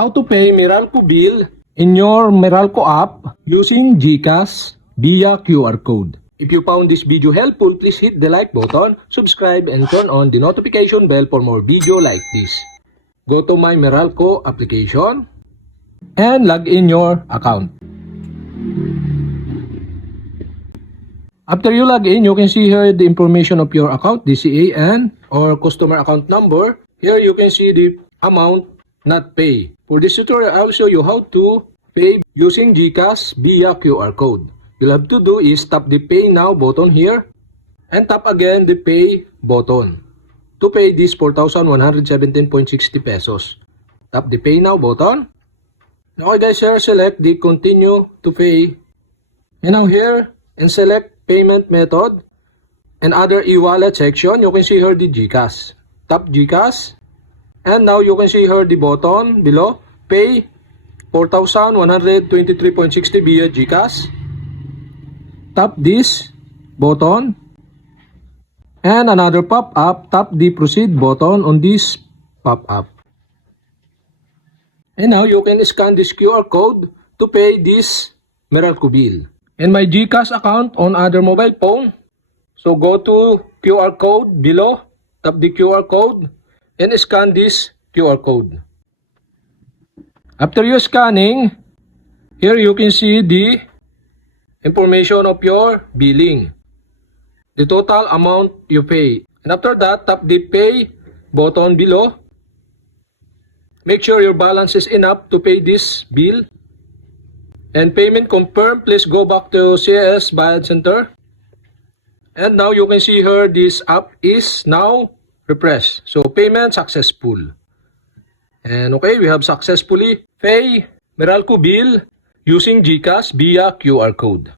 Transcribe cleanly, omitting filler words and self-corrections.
How to pay Meralco bill in your Meralco app using GCash via QR code. If you found this video helpful, please hit the like button, subscribe, and turn on the notification bell for more video like this. Go to my Meralco application and log in your account. After you log in, you can see here the information of your account, DCAN or customer account number. Here you can see the amount not pay. For this tutorial, I will show you how to pay using GCash via QR code. You'll have to do is tap the Pay Now button here and tap again the Pay button to pay this 4,117.60 pesos. Tap the Pay Now button. Now guys, here select the Continue to Pay. And now here, and select Payment Method and other e-wallet section. You can see here the GCash. Tap GCash. And now you can see here the button below, pay 4,123.60 via GCash. Tap this button. And another pop-up, tap the proceed button on this pop-up. And now you can scan this QR code to pay this Meralco bill. And my GCash account on other mobile phone. So go to QR code below, tap the QR code. And scan this QR code. After you scanning, here you can see the information of your billing, the total amount you pay. And after that, tap the Pay button below. Make sure your balance is enough to pay this bill. And payment confirmed, please go back to CIS Bayad Center. And now you can see here this app is now refresh. So payment successful. And okay, we have successfully pay Meralco bill using GCash via QR code.